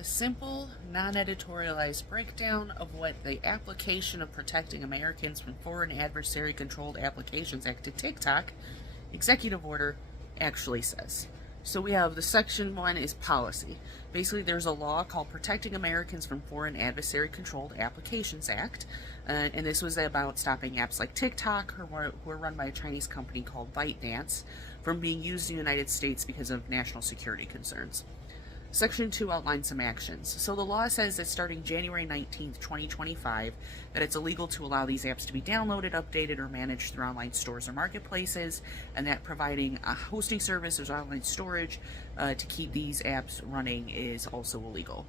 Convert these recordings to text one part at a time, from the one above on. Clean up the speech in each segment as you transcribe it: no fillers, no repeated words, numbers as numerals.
a simple, non-editorialized breakdown of what the application of Protecting Americans from Foreign Adversary Controlled Applications Act to TikTok executive order actually says. So we have the section 1 is policy. Basically, there's a law called Protecting Americans from Foreign Adversary Controlled Applications Act, and this was about stopping apps like TikTok, who are run by a Chinese company called ByteDance, from being used in the United States because of national security concerns. Section 2 outlines some actions. So the law says that starting January 19th, 2025, that it's illegal to allow these apps to be downloaded, updated, or managed through online stores or marketplaces, and that providing a hosting service or online storage to keep these apps running is also illegal.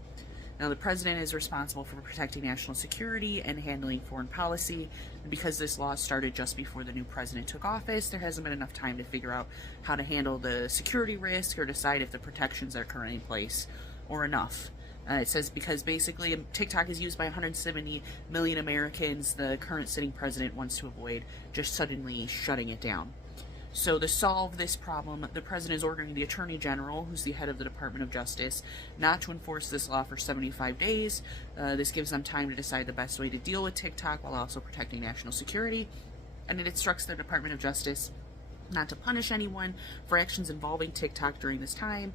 Now, the president is responsible for protecting national security and handling foreign policy. And because this law started just before the new president took office, there hasn't been enough time to figure out how to handle the security risk or decide if the protections that are currently in place are enough. It says because basically TikTok is used by 170 million Americans, the current sitting president wants to avoid just suddenly shutting it down. So to solve this problem, the president is ordering the Attorney General, who's the head of the Department of Justice, not to enforce this law for 75 days. This gives them time to decide the best way to deal with TikTok while also protecting national security. And it instructs the Department of Justice not to punish anyone for actions involving TikTok during this time,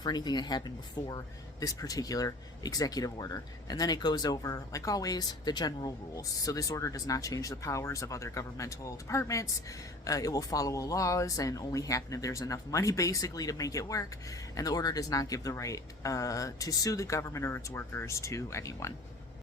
for anything that happened before this particular executive order. And then it goes over, like always, the general rules. So this order does not change the powers of other governmental departments. It will follow laws and only happen if there's enough money basically to make it work. And the order does not give the right to sue the government or its workers to anyone.